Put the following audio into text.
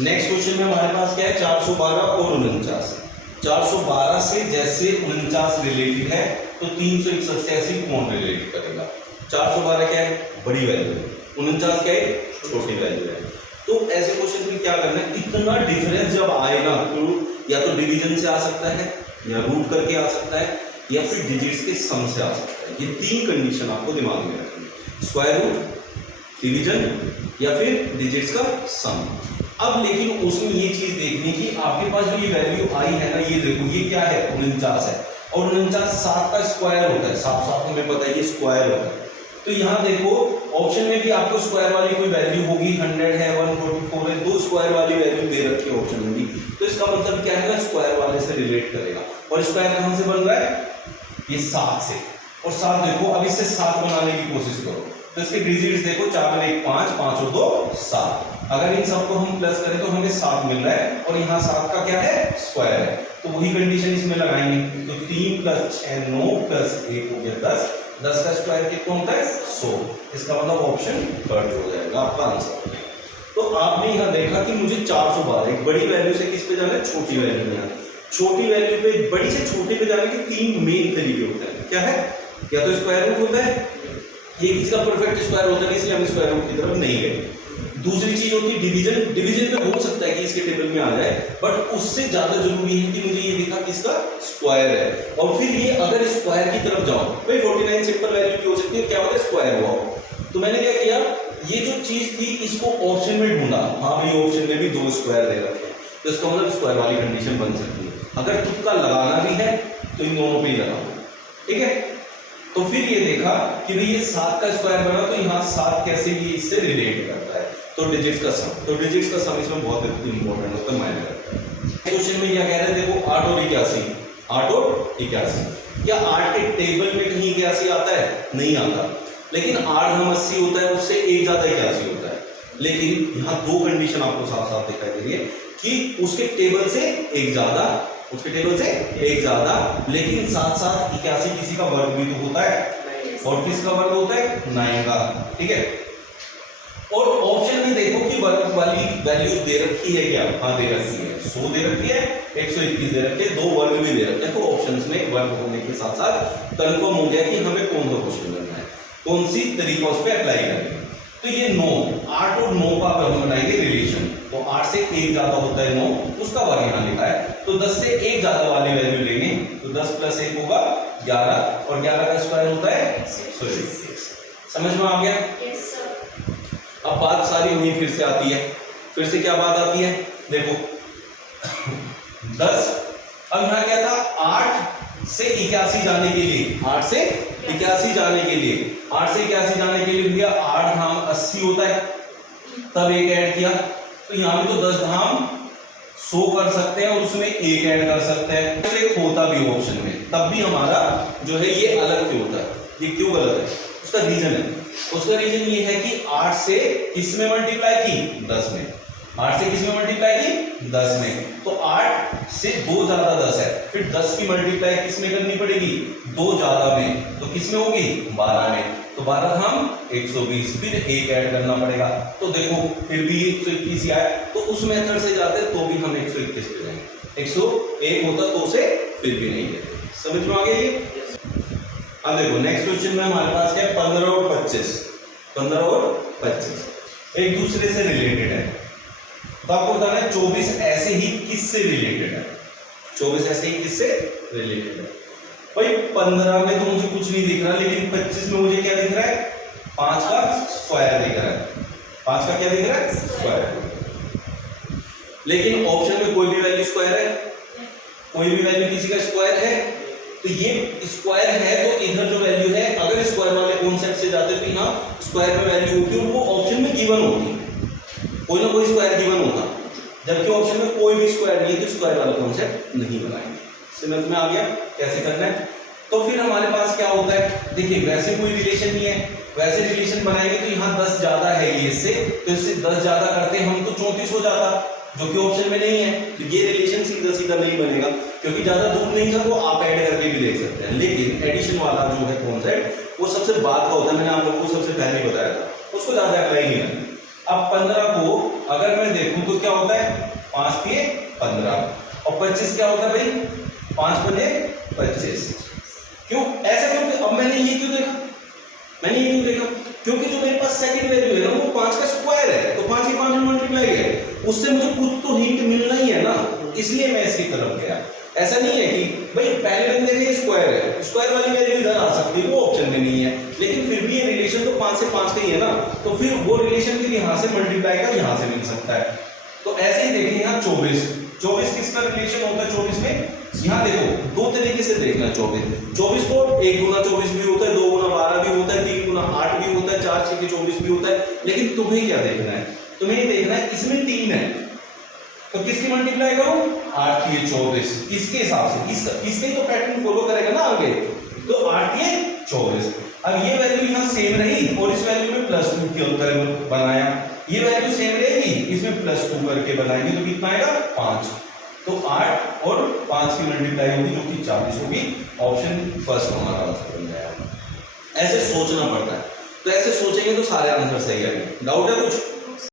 Next question में हमारे पास क्या है, 412 और 49। 412 से जैसे 49 रिलेटेड है तो 361 से ऐसे कौन रिलेट करेगा। 412 क्या है, बड़ी वैल्यू है, 49 क्या है, छोटी वैल्यू है। तो ऐसे क्वेश्चन में क्या करना है, इतना डिफरेंस जब आएगा तो या तो डिवीजन से आ सकता है, या रूट करके आ सकता है, या फिर डिजिट्स के सम से आ सकता है। ये तीन कंडीशन आपको दिमाग में रखनी है, स्क्वायर रूट, डिवीजन या फिर डिजिट्स का सम। अब लेकिन उसमें ये चीज देखनी कि आपके पास जो ये वैल्यू आई है ना, ये देखो ये क्या है, 49 है, और 49 7 का स्क्वायर होता है, साफ हमें पता है ये स्क्वायर होता है। तो यहाँ देखो ऑप्शन में भी आपको स्क्वायर वाली कोई वैल्यू होगी, 100 है, 144 है, दो स्क्वायर वाली वैल्यू दे रखी है ऑप्शन में भी। तो इसका मतलब क्या है ना, स्क्वायर वाले से रिलेट करेगा। और स्क्वायर कहां से बन रहा है, ये 7 से। और 7 देखो, अब इससे 7 बनाने की कोशिश करो तो इसके डिजिट्स देखो, 4 और 1 5, 5 और 2 7। अगर इन सबको हम प्लस करें तो हमें 7 मिल रहा है, और यहाँ 7 का क्या है, स्क्वायर है। तो वही कंडीशन इसमें लगाएंगे। तो 3 + 6 9 + 1 हो गया 10, 10 का स्क्वायर कितना होता है, 100। इसका मतलब ऑप्शन कट हो जाएगा आपका आंसर। तो आपने यहाँ देखा कि मुझे 412 एक बड़ी वैल्यू से किस पे जाना है, छोटी वैल्यू में जाना है। छोटी वैल्यू पे बड़ी से छोटे पे जाने के 3 मेन तरीके होते हैं। क्या है, या तो स्क्वायर रूट होता है, ये किसका परफेक्ट स्क्वायर होता है, इसलिए हम स्क्वायर रूट की तरफ नहीं गए। दूसरी चीज होती है डिवीजन। डिवीजन में हो सकता है कि इसके टेबल में आ जाए, बट उससे ज्यादा जरूरी है कि मुझे ये दिखा कि इसका स्क्वायर है। और फिर ये अगर स्क्वायर की तरफ जाओ, भाई 49 सिंपल वैल्यू की हो सकती है, क्या होता है, स्क्वायर हुआ। तो मैंने क्या किया, ये जो चीज थी इसको ऑप्शन में ढूंढा, हाँ भाई ऑप्शन में भी 2 स्क्वायर दे रखे हैं, तो इसका मतलब स्क्वायर वाली कंडीशन बन सकती है। अगर तुक्का लगाना भी है तो इन दोनों पे ही लगाओ, ठीक है। तो फिर ये देखा कि भाई ये 7 का स्क्वायर बना, तो यहाँ 7 कैसे ये इससे रिलेट करता है, तो डिजिट्स का सम। तो डिजिट्स का सम इसमें बहुत इंपॉर्टेंट होता है, मायने रखता है। क्वेश्चन में क्या कह रहे हैं, देखो 8 और 81, 8 और 81। क्या 8 के टेबल में कहीं 81 आता है, नहीं आता। लेकिन 8 हम 80 होता है, उससे एक ज्यादा 81 होता है। लेकिन यहाँ 2 कंडीशन आपको साफ साफ दिखाई दे रही है कि उसके टेबल से एक ज्यादा, उसके टेबल से एक ज्यादा, लेकिन साथ साथ 81 किसी का वर्ग भी तो होता है, और किसका वर्ग होता है, 9 का, ठीक है। और ऑप्शन में देखो कि वर्ग वाली वैल्यूज दे रखी है क्या, हाँ दे रखी है, 100 दे रखी है, 121 दे रखे हैं, 2 वर्ग भी दे रखे हैं। तो ऑप्शंस में वर्ग होने के साथ साथ कंफर्म हो गया कि हमें कौन सा क्वेश्चन करना है, कौन सी तरीका उस पर अप्लाई करेंगे। तो ये 9, 8 और 9 का अगर हम बनाएंगे रिलेशन, तो 8 से एक ज्यादा होता है 9, उसका वर्ग यहाँ लिखा है। तो 10 से एक ज्यादा वाली वैल्यू लेंगे, तो 10 + 1 होगा 11, और 11 का स्क्वायर होता है 6। समझ में आ गया। अब बात सारी वहीं फिर से आती है, फिर से क्या बात आती है, देखो 10, अब यहाँ क्या था, 8 से 81 जाने के लिए, 8 से 81 जाने के लिए, 8 से 81 जाने के लिए भैया 8 धाम 80 होता है, तब एक ऐड किया। तो यहाँ भी तो 10 धाम 100 कर सकते हैं, और उसमें एक ऐड कर सकते हैं, तो एक होता भी ऑप्शन में, तब भी हमारा जो है ये अलग क्यों होता है। ये क्यों गलत है, उसका रीजन है। उसका रीजन ये है कि 8 से किस में मल्टीप्लाई की, 10 में। 8 से किस में मल्टीप्लाई की, 10 में। तो 8 से 2 ज्यादा 10 है, फिर 10 की मल्टीप्लाई किस में करनी पड़ेगी, 2 ज्यादा में, तो किस में होगी, 12 में। तो 12 धाम 120, फिर एक ऐड करना पड़ेगा। तो देखो फिर भी 121 ही आया, तो उस मेथड से जाते तो भी हम 121 पे जाएंगे, 101 होता तो उसे फिर भी नहीं देते। समझ में आ गया ये। अब देखो नेक्स्ट क्वेश्चन में हमारे पास क्या है, 15 और 25, 15 और 25 एक दूसरे से रिलेटेड है। तो आपको बताना है 24 ऐसे ही किससे रिलेटेड है, 24 ऐसे ही किससे रिलेटेड है। भाई 15 में तो मुझे कुछ नहीं दिख रहा, लेकिन 25 में मुझे क्या दिख रहा है, 5 का स्क्वायर दिख रहा है। 5 का क्या दिख रहा है, स्क्वायर। लेकिन ऑप्शन में कोई भी वैल्यू स्क्वायर है, कोई भी वैल्यू किसी का स्क्वायर है। तो ये स्क्वायर है, तो इधर जो वैल्यू है, अगर स्क्वायर वाले कॉन्सेप्ट से जाते तो यहाँ स्क्वायर में वैल्यू होती है, और वो ऑप्शन में गिवन होती है, कोई ना कोई स्क्वायर गिवन होगा। जबकि ऑप्शन में कोई भी स्क्वायर नहीं है, तो स्क्वायर वाला कॉन्सेप्ट नहीं बनाएंगे। समझ में आ गया कैसे करना है। तो फिर हमारे पास क्या होता है, देखिए वैसे कोई रिलेशन नहीं है, वैसे रिलेशन बनाएंगे तो यहाँ 10 ज्यादा है ये इससे, तो इससे 10 ज्यादा करते हम तो 34 हो जाता, जो कि ऑप्शन में नहीं है। तो ये रिलेशन सीधा सीधा नहीं बनेगा, क्योंकि ज्यादा दूर नहीं था, तो आप ऐड करके भी देख सकते हैं। लेकिन एडिशन वाला जो है कॉन्सेप्ट वो सबसे बाद का होता है, मैंने आप लोगों को सबसे पहले बताया था, उसको ज्यादा अप्लाई नहीं करना। अब 15 को अगर मैं देखूं तो क्या होता है, 5 के 15 और 25 क्या होता है भाई, 5 पने 25। क्यों ऐसा, क्योंकि अब मैंने ये क्यों देखा, क्योंकि जो मेरे पास सेकंड वैल्यू है ना वो 5 का स्क्वायर है, तो 5 के 5 में मल्टीप्लाई है, उससे मुझे कुछ तो हिंट मिलना ही है ना, इसलिए मैं इसकी तरफ गया। ऐसा नहीं है कि भाई पहले मैंने देखा ये स्क्वायर है, स्क्वायर वाली वैल्यू इधर आ सकती है, वो ऑप्शन में नहीं है, लेकिन फिर भी ये रिलेशन तो 5 से 5 का ही है ना, तो फिर वो रिलेशन फिर यहाँ से मल्टीप्लाई का यहाँ से मिल सकता है। तो ऐसे ही देखें यहाँ 24 किसका रिलेशन होता है 24 में, यहाँ देखो दो तरीके से देखना, 24 को 1 गुना 24 भी होता है, 2 गुना 12 भी होता है, 3 गुना 8 भी होता है, 4 6 के 24 भी होता है, लेकिन तुम्हें क्या देखना है, तुम्हें देखना है इसमें 3 है तो किसकी मल्टीप्लाई करो, 8 की 24, इसके हिसाब से इसके ही तो पैटर्न फॉलो करेगा ना आगे, तो 8 की 24। अब ये वैल्यू यहाँ सेम रही और इस वैल्यू में +2 के अंदर बनाया, ये वैल्यू सेम रहेगी, इसमें +2 करके बनाएंगे तो कितना आएगा 5, तो 8 और 5 की मल्टीप्लाई होगी जो कि 40 होगी, ऑप्शन फर्स्ट हमारा आंसर बन जाएगा। ऐसे सोचना पड़ता है, तो ऐसे सोचेंगे तो सारे आंसर सही आएंगे। डाउट है कुछ?